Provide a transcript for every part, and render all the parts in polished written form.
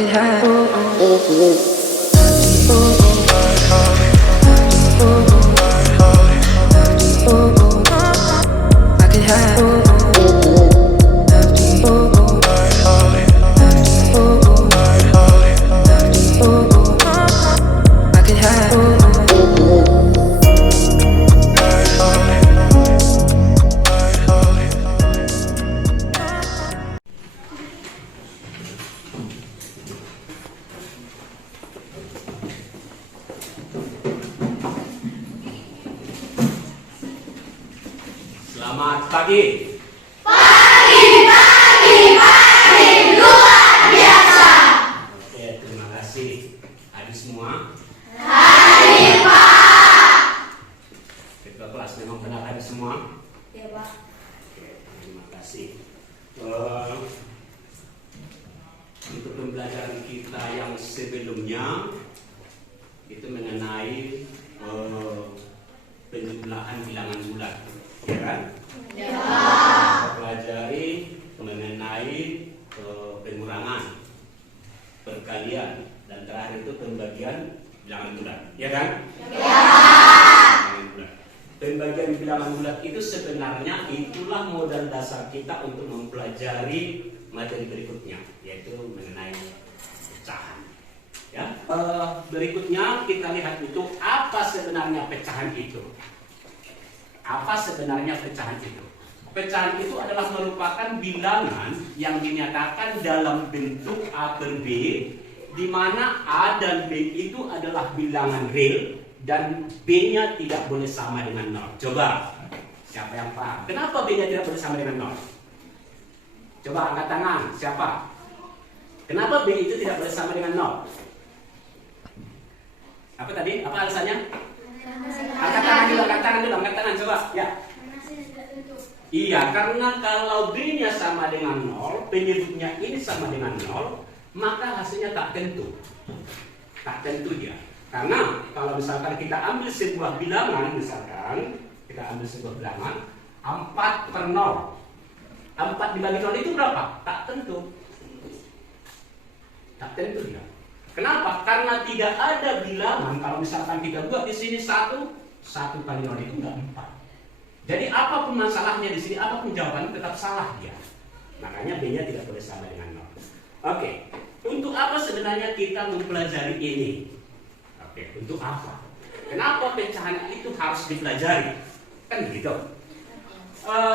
could have. I could have. I could have. Selamat pagi. Luar biasa. Oke, terima kasih. Adik semua. Hari Pak. Ketua kelas memang benar adik semua. Ya Pak. Oke, terima kasih. Untuk pembelajaran kita yang sebelumnya itu mengenai penjumlahan bilangan bulat, ya kan? Ya. Kita pelajari mengenai pengurangan, perkalian, dan terakhir itu pembagian bilangan bulat, ya kan? Ya. Bilangan bulat. Pembagian bilangan bulat itu sebenarnya itulah modal dasar kita untuk mempelajari materi berikutnya, yaitu mengenai pecahan. Ya, berikutnya kita lihat itu apa sebenarnya pecahan itu. Apa sebenarnya pecahan itu? Pecahan itu adalah merupakan bilangan yang dinyatakan dalam bentuk A per B, di mana A dan B itu adalah bilangan real dan B-nya tidak boleh sama dengan 0. Coba, siapa yang paham? Kenapa B-nya tidak boleh sama dengan 0? Coba angkat tangan, siapa? Kenapa B itu tidak boleh sama dengan 0? Apa tadi? Apa alasannya? Angkat tangan dulu, coba. Ya. Iya, karena kalau B-nya sama dengan 0, penyebutnya ini sama dengan 0, maka hasilnya tak tentu. Tak tentu dia. Karena kalau misalkan kita ambil sebuah bilangan, 4 per 0. 4 dibagi 0 itu berapa? Tak tentu. Tak tentu dia. Kenapa? Karena tidak ada bilangan kalau misalkan kita buat di sini 1 kali 0 itu enggak 4. Jadi apapun masalahnya di sini, apapun jawabannya tetap salah dia. Makanya B-nya tidak boleh sama dengan 0. Oke, untuk apa sebenarnya kita mempelajari ini? Oke, untuk apa? Kenapa pecahan itu harus dipelajari? Kan begitu.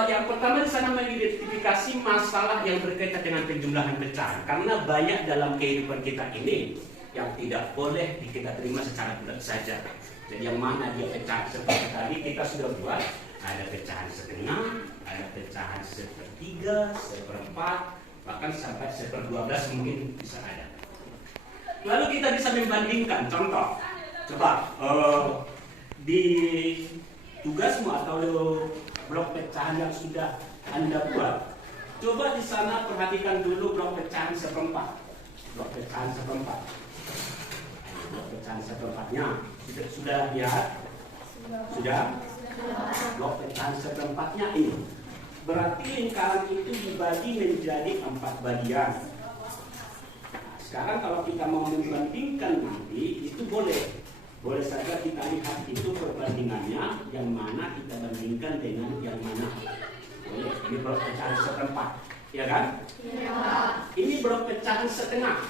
Yang pertama di sana mengidentifikasi masalah yang berkaitan dengan penjumlahan pecahan, karena banyak dalam kehidupan kita ini yang tidak boleh kita terima secara bulat saja. Jadi yang mana dia pecahan seperti tadi kita sudah buat, ada pecahan setengah, ada pecahan sepertiga, seperempat, bahkan sampai 1/12 mungkin bisa ada. Lalu kita bisa membandingkan. Contoh, coba di tugasmu atau blok pecahan yang sudah Anda buat, coba di sana perhatikan dulu blok pecahan seperempat. Blok pecahan seperempat. Blok pecahan seperempatnya sudah lihat? Sudah? Blok pecahan seperempatnya ini. Berarti lingkaran itu dibagi menjadi 4 bagian. Sekarang kalau kita mau membandingkan nanti, itu boleh. Boleh saja kita lihat itu perbandingannya, yang mana kita bandingkan dengan yang mana. Boleh, ini blok pecahan seperempat, ya kan? Ya. Ini blok pecahan setengah.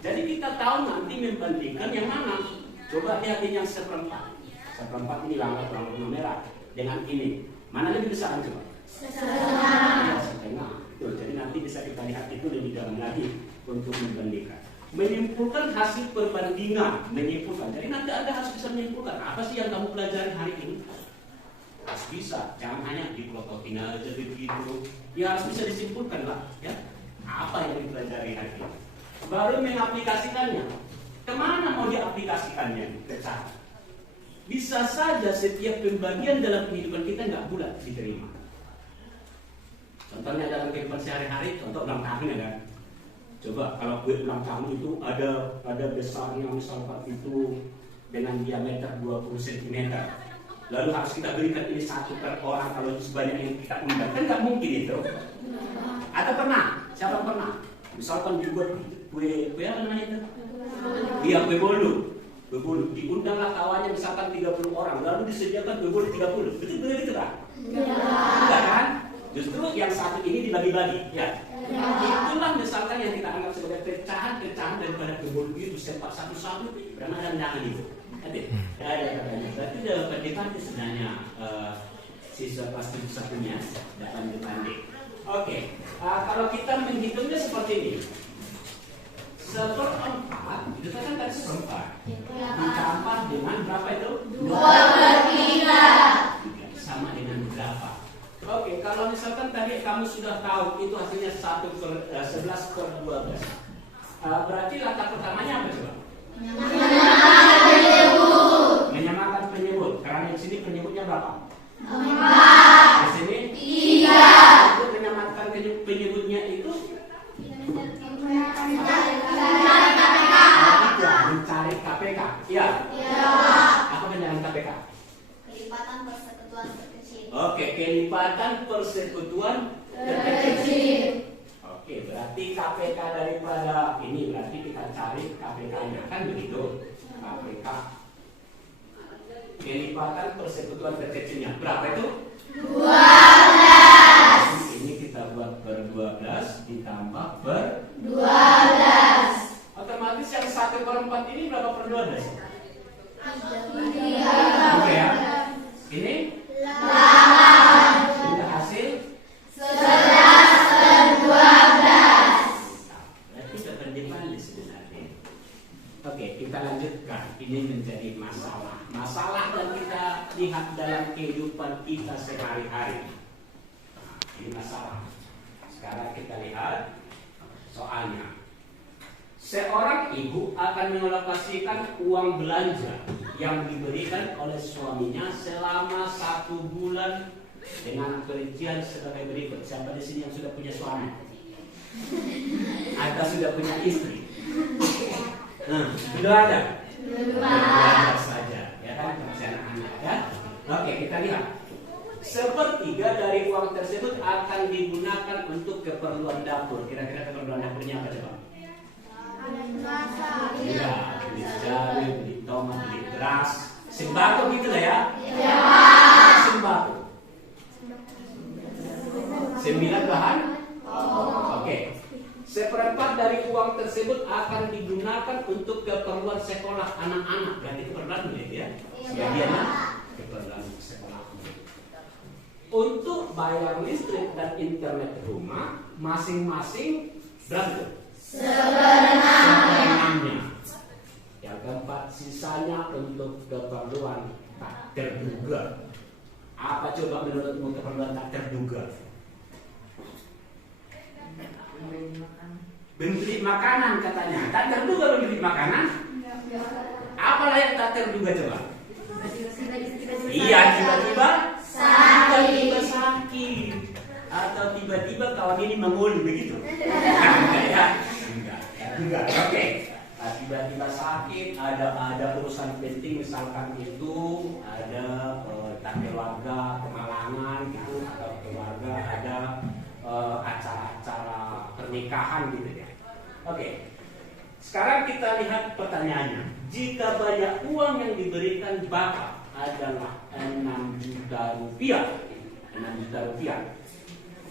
Jadi kita tahu nanti membandingkan yang mana. Coba lihatin yang seperempat. Seperempat ini warna merah dengan ini. Mana lebih besar coba? Setengah. Ya, setengah. Tuh, jadi nanti bisa kita lihat itu lebih dalam lagi untuk membandingkan. Menyimpulkan hasil perbandingan, menyimpulkan. Jadi nanti Anda harus bisa menyimpulkan apa sih yang kamu pelajari hari ini. Harus bisa, jangan hanya diplototin aja begitu. Ya harus bisa disimpulkan lah, ya. Apa yang dipelajari hari ini. Baru mengaplikasikannya. Kemana mau diaplikasikannya? Pecahan. Bisa saja setiap pembagian dalam kehidupan kita nggak bulat diterima. Contohnya dalam kehidupan sehari-hari, contoh ulang tahun ya kan. Coba kalau kue ulang tahun itu ada besarnya misalkan itu dengan diameter 20 cm. Lalu harus kita berikan ini 1 per orang kalau sebanyak yang kita undang, kan nggak mungkin itu. Atau pernah? Siapa pernah? Misalkan dibuat kue apa namanya itu? Iya, kue bolu. Kue bolu. Diundanglah kawannya misalkan 30 orang, lalu disediakan kue bolu 30. Betul gitu kan? Enggak kan? Justru yang satu ini dibagi-bagi, ya. Itulah misalkan yang kita anggap sebagai pecahan-pecahan daripada kue bolu itu sepak satu-satu, bernama jangan itu. Ada katanya. Berarti dalam pernikahan itu sebenarnya siswa kelas 7-nya dalam dibanding. Oke, kalau kita menghitungnya seperti ini, 1/4 itu kan tadi 1/4 ditambah dengan berapa itu? 2/3 sama dengan berapa? Oke, kalau misalkan tadi kamu sudah tahu itu hasilnya 11/12, berarti langkah pertamanya apa coba? Menyamakan penyebut. Karena di sini penyebutnya berapa? 4. Di sini 3. Itu menyamakan penyebutnya itu mencari KPK. Iya. Apa dengan KPK? Kelipatan persekutuan terkecil. Oke, kelipatan persekutuan terkecil. Oke, berarti KPK daripada ini berarti kita cari KPK-nya kan begitu. KPK. Kelipatan persekutuan terkecilnya berapa itu? 12. Ini kita buat per 12 ditambah per 12. otomatis yang 1/4 ini berapa per 12? 3. Oke ya. Ini 8. sudah hasil 11/12. berarti dibanding sebenarnya. Oke, kita lanjutkan. Ini menjadi masalah yang kita lihat dalam kehidupan kita sehari-hari. Ini masalah. Sekarang kita lihat soalnya. Seorang ibu akan mengalokasikan uang belanja yang diberikan oleh suaminya selama 1 bulan dengan perincian sebagai berikut. Siapa di sini yang sudah punya suami? Atau sudah punya istri? Sudah ada? Belum saja, ya kan? Masih anak-anak, ya. Oke, kita lihat. 1/3 dari uang tersebut akan digunakan untuk keperluan dapur. Kira-kira keperluan dapurnya apa coba? Iya, beli cabai, beli tomat, beli beras, sembako gitu lah ya. Sembako. 9 bahan. Oke. 1/4 dari uang tersebut akan digunakan untuk keperluan sekolah anak-anak. Berarti keperluan murid ya. Sebagiannya keperluan sekolah murid. Untuk bayar listrik dan internet rumah masing-masing berapa? 1/6. Yang keempat sisanya untuk keperluan tak terduga. Apa coba menurutmu keperluan tak terduga? Membeli makanan katanya. Tak terduga membeli makanan? Apalah yang tak terduga coba? Iya, tiba-tiba sakit. Atau tiba-tiba kawan ini menguli begitu. Enggak. Oke. Tiba-tiba sakit, ada urusan penting misalkan itu ada keluarga kemalangan gitu atau keluarga ada acara-acara pernikahan gitu ya. Oke. Sekarang kita lihat pertanyaannya. Jika banyak uang yang diberikan bapak adalah 6 juta rupiah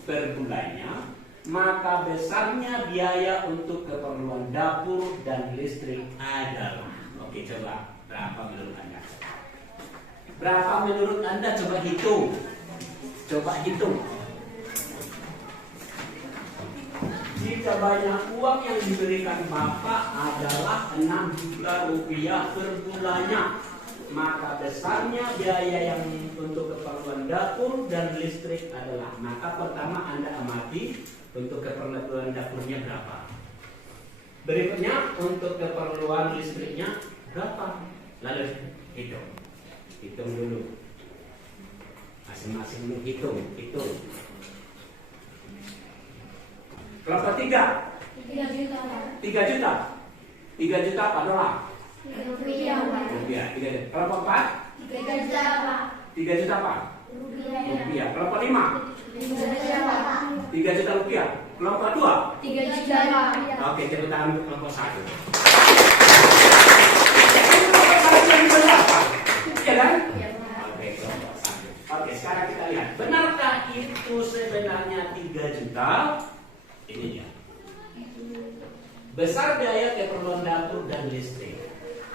per bulannya, maka besarnya biaya untuk keperluan dapur dan listrik adalah. Oke, coba berapa menurut Anda? Berapa menurut Anda? Coba hitung. Jika banyak uang yang diberikan bapak adalah 6 juta rupiah per bulannya, maka besarnya biaya yang untuk keperluan dapur dan listrik adalah. Maka pertama Anda amati untuk keperluan dapurnya berapa. Berikutnya untuk keperluan listriknya berapa. Lalu hitung dulu. Masing-masing hitung. Kelompok 3. 3 juta. 3 juta apa dolar? Rupiah. Rupiah. 3 juta. Kelompok 4. 3 juta, Pak. 3 juta apa? rupiah. Kelompok 5 3 juta rupiah. Kelompok 2 3 juta rupiah. oke, tepuk tangan untuk kelompok 1. Kelompok 1 yang berapa? Iya kan? Oke, kelompok 1. Oke, sekarang kita lihat. Benarkah itu sebenarnya 3 juta? Ini dia. Besar biaya keperluan dapur dan listrik.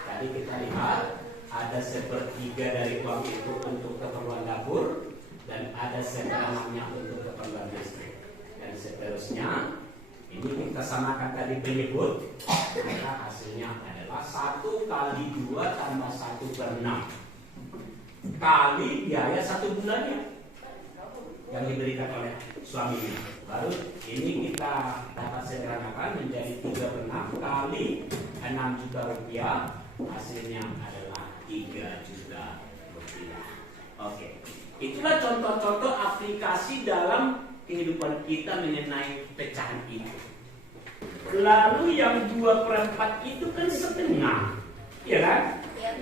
Tadi kita lihat ada sepertiga dari uang itu untuk keperluan dapur dan ada seperempat untuk keperluan listrik dan seterusnya. Ini kita samakan tadi penyebut, maka hasilnya adalah 1 kali 2 tambah 1/6 kali biaya 1 bulannya yang diberikan oleh suaminya. Baru ini kita dapat sederhanakan menjadi 3/6 kali 6 juta rupiah, hasilnya adalah 3 juta rupiah. Oke, itulah contoh-contoh aplikasi dalam kehidupan kita mengenai pecahan itu. Lalu yang 2/4 itu kan setengah, ya kan?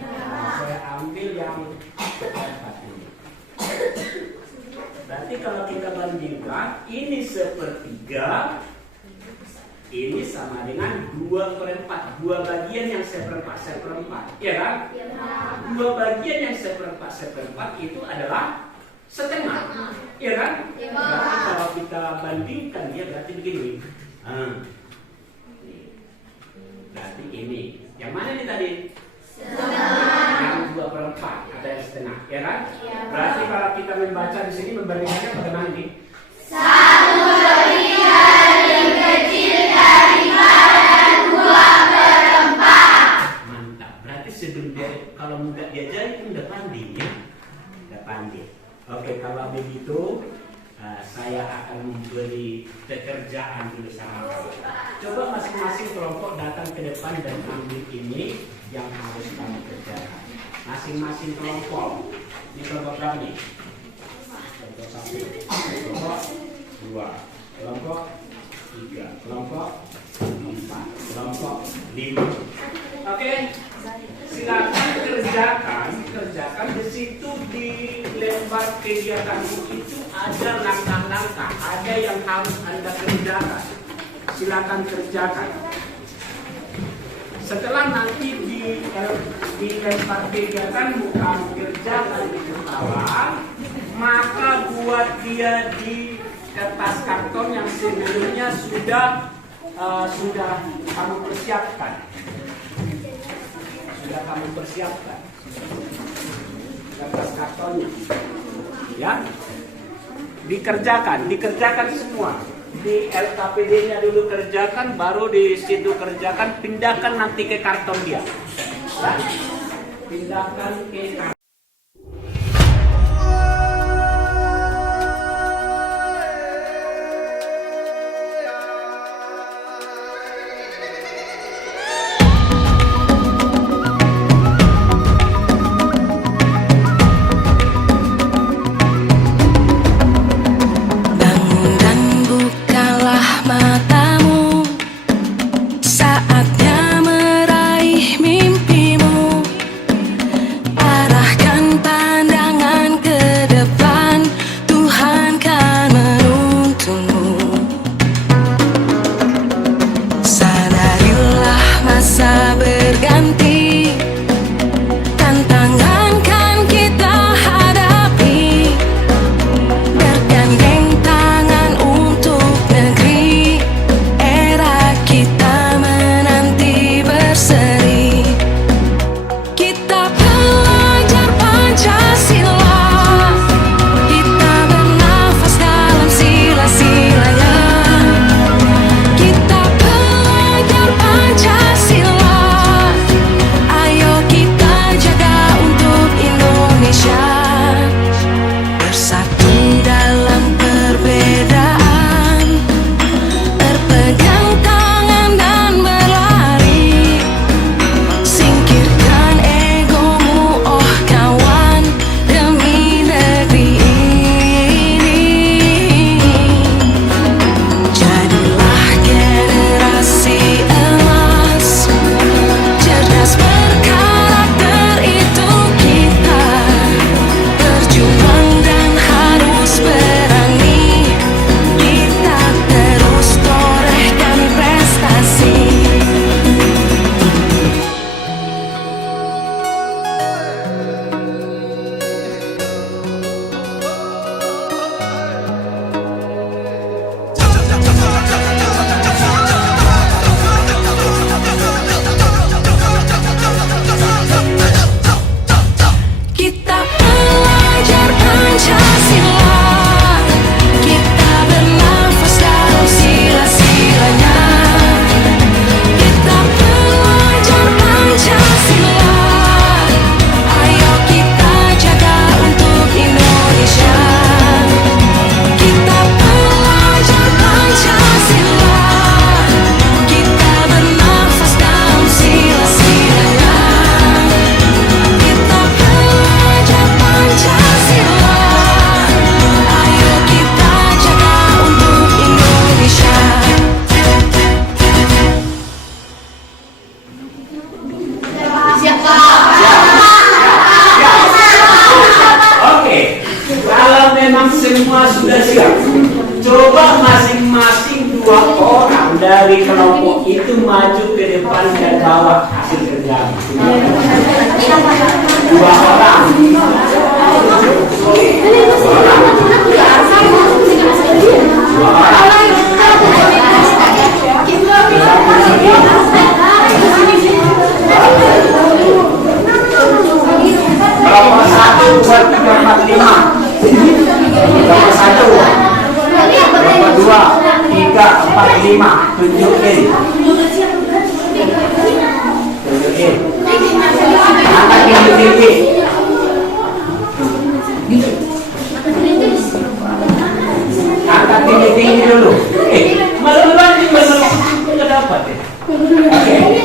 Nah, saya ambil yang 4 ini. Berarti kalau kita bandingkan, ini 1/3, ini sama dengan 2/4. 2 bagian yang 1/4, ya kan? 2 bagian yang 1/4 itu adalah setengah, ya kan? Berarti kalau kita bandingkan dia berarti begini. Berarti ini, yang mana nih tadi? Yang 2/4, ada yang setengah, ya kan? Berarti kalau kita membaca di sini membandingkannya bagaimana nih? 1 lebih lebih kecil daripada 2/4. Mantap. Berarti sebenarnya kalau nggak diajarin pun udah pandai ya, udah pandai. Oke, kalau begitu saya akan memberi pekerjaan dulu sama kamu. Coba masing-masing kelompok datang ke depan dan ambil ini yang harus kamu kerjakan. Masing-masing kelompok. Ini kelompok berapa nih? Kelompok 1, kelompok 2, kelompok 3, kelompok 4, kelompok 5. Oke, silakan kerjakan di situ. Di lembar kegiatan itu ada langkah-langkah, ada yang harus Anda kerjakan. Silakan kerjakan. Setelah nanti di lembar kegiatan kamu kerjakan di bawah, maka buat dia di kertas karton yang sebelumnya sudah kamu persiapkan. Sudah kamu persiapkan kertas kartonnya, ya. Dikerjakan semua. Di LKPD-nya dulu kerjakan, baru di situ kerjakan, pindahkan nanti ke karton dia. Ya? Pindahkan ke karton. Bangun dan bukalah matamu, saatnya meraih mimpimu. Arah dari kelompok itu maju ke depan dan bawa hasil kerja. 2 orang. Kelompok 1, 2, 3, 4, 5. Kelompok 1. Kelompok 2, 3, 4, 5. Tunjukin. Angkat yang tinggi. Angkat tinggi dulu. Malu-maluan ini belum dapat ya. Oke.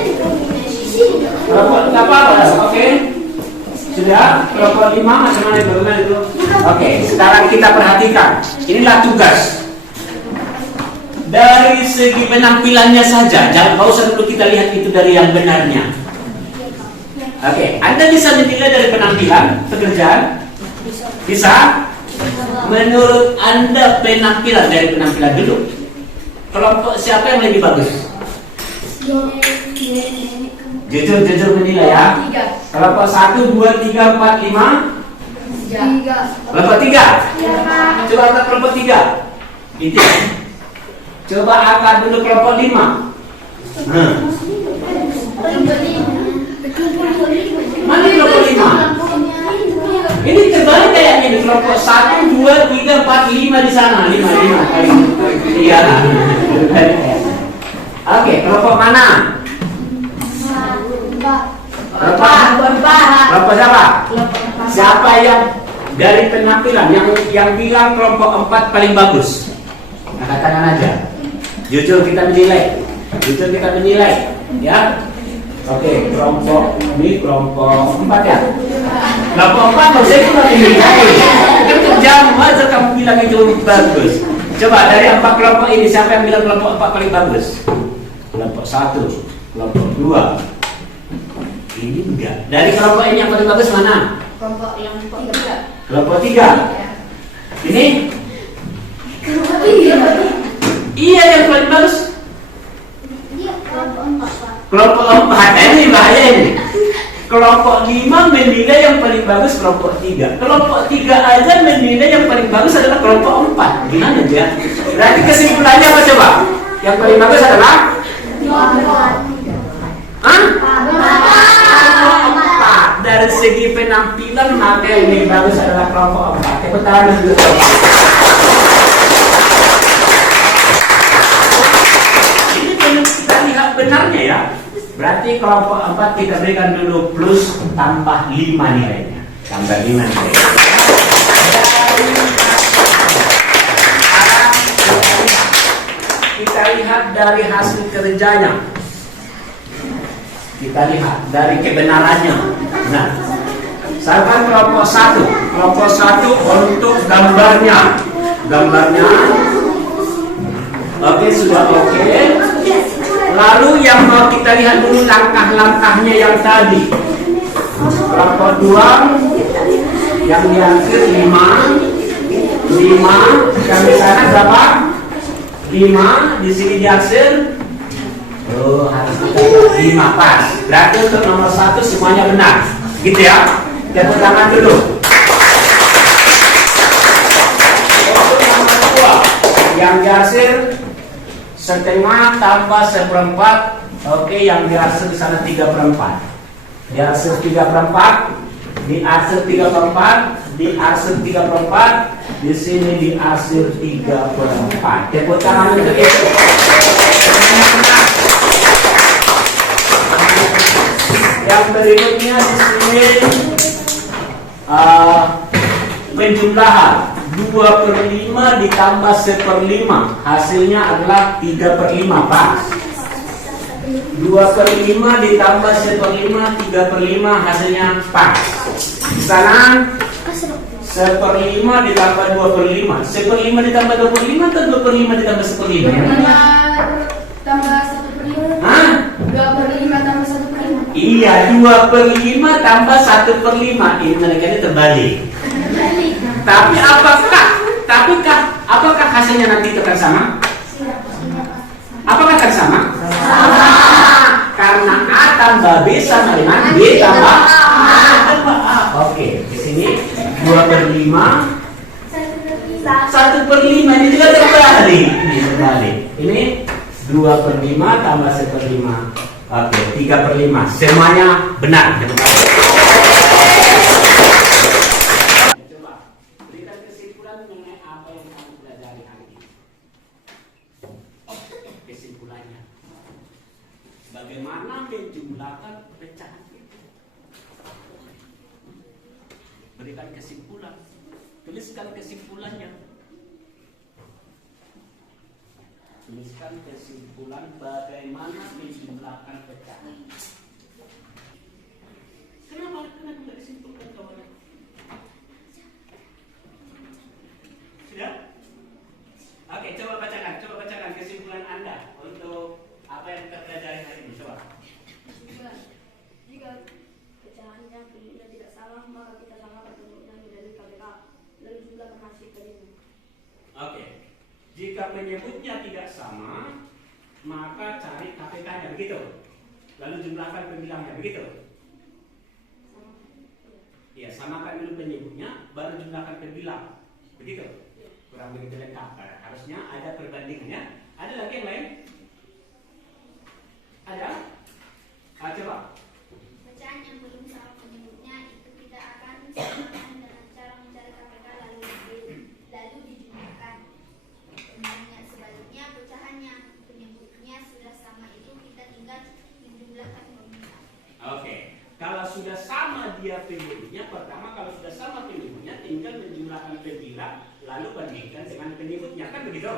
Kelompok apa? Oke. Sudah. Kelompok 5 macam mana itu? Oke. Sekarang kita perhatikan. Inilah tugas. Dari segi penampilannya saja, jangan usah dulu kita lihat itu dari yang benarnya. Oke, Anda bisa menilai dari penampilan pekerjaan? Bisa? Menurut Anda penampilan dari penampilan dulu, kelompok siapa yang lebih bagus? Jujur menilai ya. Kelompok 1, 2, 3, 4, 5. Kelompok 3. Coba angkat kelompok 3. Itu. Coba angkat dulu kelompok 5. Mana kelompok 5? Ini terbalik kayaknya di kelompok 1, 2, 3, 4, 5 di sana. 5 iya lah. Oke, kelompok mana? Kelompok siapa? Siapa yang dari penampilan yang bilang kelompok 4 paling bagus? Angkat tangan aja. Jujur kita menilai. Ya. Oke, kelompok ini kelompok 4 ya. Kelompok 4 maksudnya itu lebih menilai. Itu jam aja kamu bilang itu bagus. Coba dari 4 kelompok ini siapa yang bilang kelompok 4 paling bagus? Kelompok 1, kelompok 2. Ini enggak. Dari kelompok ini yang paling bagus mana? Kelompok yang 3. Kelompok 3. Ini? Iya yang paling bagus. Kelompok 4 ini bahaya ini. Kelompok 5 menilai yang paling bagus kelompok 3. Kelompok 3 aja menilai yang paling bagus adalah kelompok 4. Gimana dia? Berarti kesimpulannya apa coba? Yang paling bagus adalah? Dari segi penampilan maka yang lebih bagus adalah kelompok 4. Tepuk tangan dulu. Ini kita lihat benarnya ya. Berarti kelompok 4 kita berikan dulu plus tambah 5 nilainya. Tambah 5 nilainya. Kita lihat dari hasil kerjanya. Kita lihat dari kebenarannya. Nah, misalkan kelompok 1. Kelompok 1 untuk gambarnya. Oke, sudah oke. Lalu yang mau kita lihat dulu langkah-langkahnya yang tadi. Kelompok 2 yang diakhir 5 yang di sana berapa? 5 di sini diakhir. Oh, harus kita 5 pas. Berarti untuk nomor 1 semuanya benar. Gitu ya. Tepuk tangan dulu. Untuk nomor 2 yang diakhir setengah tambah 1/4. Oke, yang diarsir di sana 3/4. Diarsir 3/4, diarsir 3/4, diarsir 3/4, di sini diarsir 3/4. Tepuk tangan untuk itu. Yang berikutnya di sini penjumlahan 2/5 ditambah 1/5 hasilnya adalah 3/5 pas. 2/5 ditambah 1/5 3/5 hasilnya pas. Di sana 1/5 ditambah 2/5. 1/5 ditambah 2/5 atau 2/5 ditambah 1/5? Tambah 1/5. Hah? 2/5 tambah 1/5. Iya, 2/5 tambah 1/5. Ini mereka ini terbalik. Tapi apakah hasilnya nanti itu akan sama? Apakah akan sama? Sama. Karena A tambah B sama dengan B tambah A. Oke, di sini 2/5. 1/5 ini juga terbalik. Ini terbalik. Ini 2/5 tambah 1/5. Oke, 3/5. Semuanya benar. Coba berikan kesimpulan mengenai apa yang kamu pelajari hari ini. Kesimpulannya, bagaimana menjumlahkan pecahan itu? Berikan kesimpulan. Tuliskan kesimpulannya. Tuliskan kesimpulan bagaimana menjumlahkan pecahan. Kenapa tidak disimpulkan kawan? Sudah? Oke, coba bacakan kesimpulan Anda untuk apa yang kita pelajari hari ini. Coba. Jika pecahannya bentuknya tidak sama, maka kita samakan bentuknya menjadi KPK. Lalu juga hasil kelima. Oke. Jika penyebutnya tidak sama, maka cari KPK-nya, begitu. Lalu jumlahkan pembilangnya, begitu. Iya, samakan dulu penyebutnya, baru jumlahkan pembilang, begitu. Kurang begitu lengkap. Harusnya ada perbandingannya. Ada lagi yang lain? Ada? Coba. Pecahan yang belum sama penyebutnya itu kita akan samakan dengan cara mencari KPK lalu dijumlahkan. Sebaliknya pecahan yang penyebutnya sudah sama itu kita tinggal menjumlahkan pembilang. Oke. Kalau sudah sama dia penyebutnya, pertama kalau sudah sama penyebutnya tinggal menjumlahkan pembilang lalu bandingkan dengan penyebutnya, kan begitu?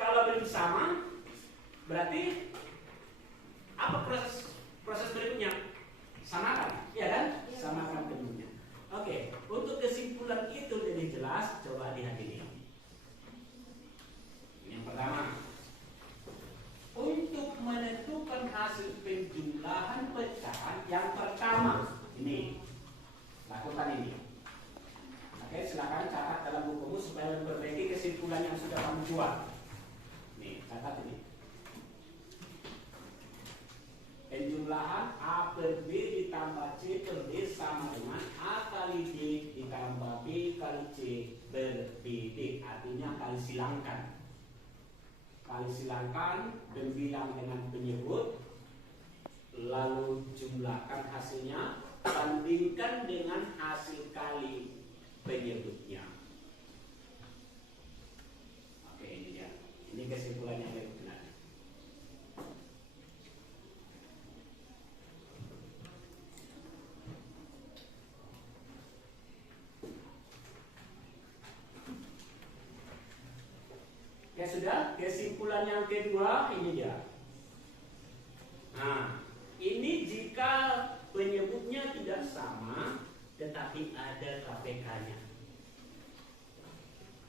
Kalau belum sama, berarti apa proses berikutnya? Samakan, ya kan? Samakan penyebutnya. Oke, untuk kesimpulan itu lebih jelas, coba lihat ini. Yang pertama, untuk menentukan hasil penjumlahan pecahan, yang pertama ini lakukan ini. Oke, silakan catat dalam bukumu supaya memperbaiki kesimpulan yang sudah kamu buat. Nih, catat ini. Penjumlahan A per B ditambah C per D sama dengan A kali D ditambah B kali C per BD. Artinya kali silangkan. Kali silangkan pembilang dengan penyebut, lalu jumlahkan hasilnya, bandingkan dengan hasil kali penyebutnya. Oke, ini dia. Ini kesimpulannya yang benar. Ya sudah, kesimpulan yang kedua ini dia. Nah, ini jika penyebutnya tidak sama, tetapi ada KPK-nya.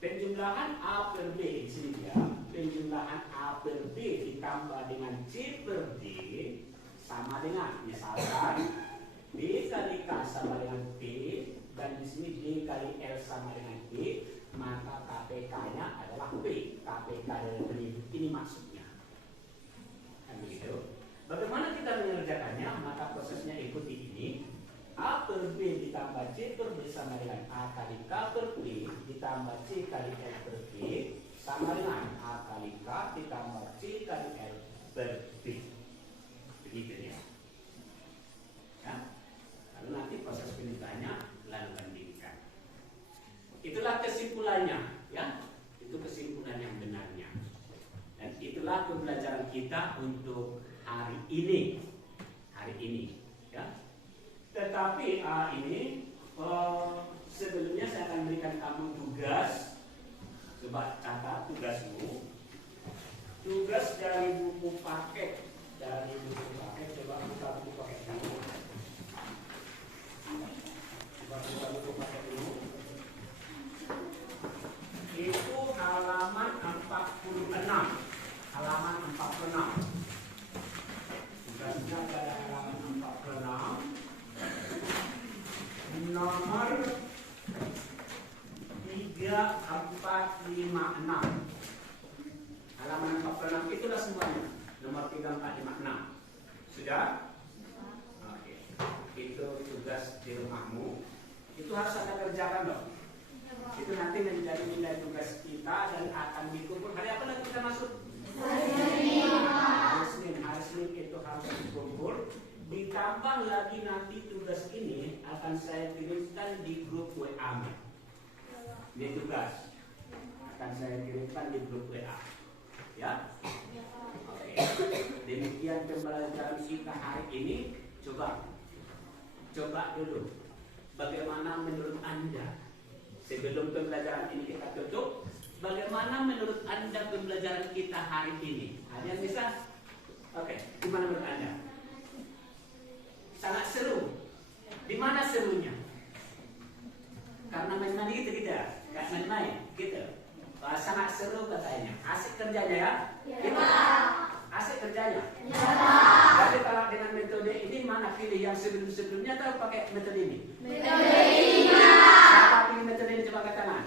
Penjumlahan A per B di sini dia. Penjumlahan A per B ditambah dengan C per D sama dengan, misalkan B kali K sama dengan P, dan di sini D kali L sama dengan B, maka KPK-nya adalah P. KPK dari penyebut ini maksudnya. Kan begitu? Bagaimana kita mengerjakannya? Maka prosesnya ikuti ini. A per B ditambah C per D sama dengan A kali K per P ditambah C kali L per P sama dengan A kali K ditambah C kali L per P. Begitu ya. Lalu nanti proses penelitiannya lalu bandingkan. Itulah kesimpulannya, ya. Itu kesimpulan yang benarnya. Dan itulah pembelajaran kita untuk hari ini. Hari ini, ya. Tetapi ini sebelumnya saya akan berikan kamu tugas. Coba catat tugasmu. Tugas dari buku paket. Dari buku paket, coba buka buku paket dulu. Coba buka buku paket dulu. Itu halaman 46. Halaman 46. Tugasnya pada halaman 46. Nomor 3456. Halaman 46 itulah 3, 4, 5, 6. Sudah? Oke. Itu tugas di rumahmu. Itu harus Anda kerjakan dong. Itu nanti menjadi nilai tugas kita dan akan dikumpul. Hari apa lagi kita masuk? Hari Senin. Hari Senin itu harus dikumpul. Ditambah lagi nanti tugas ini akan saya kirimkan di grup WA. Ini tugas akan saya kirimkan di grup WA. Ya? Oke. Demikian pembelajaran kita hari ini. Coba dulu. Bagaimana menurut Anda? Sebelum pembelajaran ini kita tutup, bagaimana menurut Anda pembelajaran kita hari ini? Ada yang bisa? Oke, gimana menurut Anda? Sangat seru. Di mana serunya? Karena main-main gitu tidak? Kayak main-main gitu. Sangat seru katanya. Asik kerjanya ya? Ya. Asik kerjanya? Ya. Jadi kalau dengan metode ini mana pilih yang sebelum-sebelumnya atau pakai metode ini? Metode ini. Siapa pilih metode ini? Coba angkat tangan.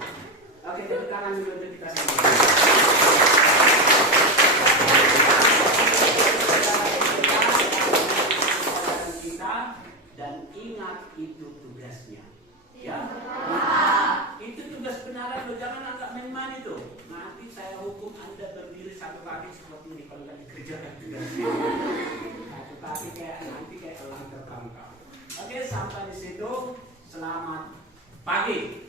Oke, tepuk tangan dulu untuk kita semua. Kita dan ingat itu tugasnya. Ya. Itu tugas benaran loh, jangan anggap main-main itu. Nanti saya hukum Anda berdiri satu kaki seperti ini kalau nggak dikerjakan tugasnya. Satu kaki nanti kayak elang tertangkap. Oke, sampai di situ. Selamat pagi.